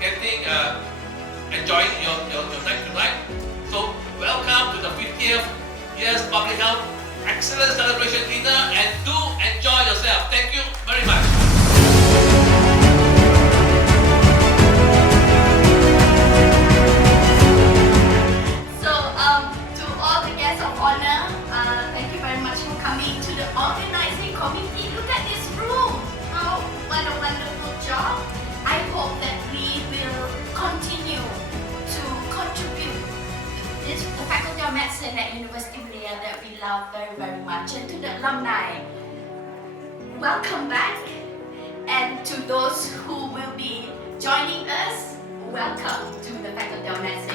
getting enjoying your night tonight. So welcome to the 50th year's Public Health Excellence Celebration Dinner, and do enjoy yourself. Thank you very much. So, to all the guests of honor, thank you very much for coming to the organizing committee. Look at this room. Oh, what a wonderful job. I hope that we will continue to contribute to the Faculty of Medicine at University Malaya that we love very, very much. And to the alumni, welcome back. And to those who will be joining us, welcome to the Faculty of Medicine.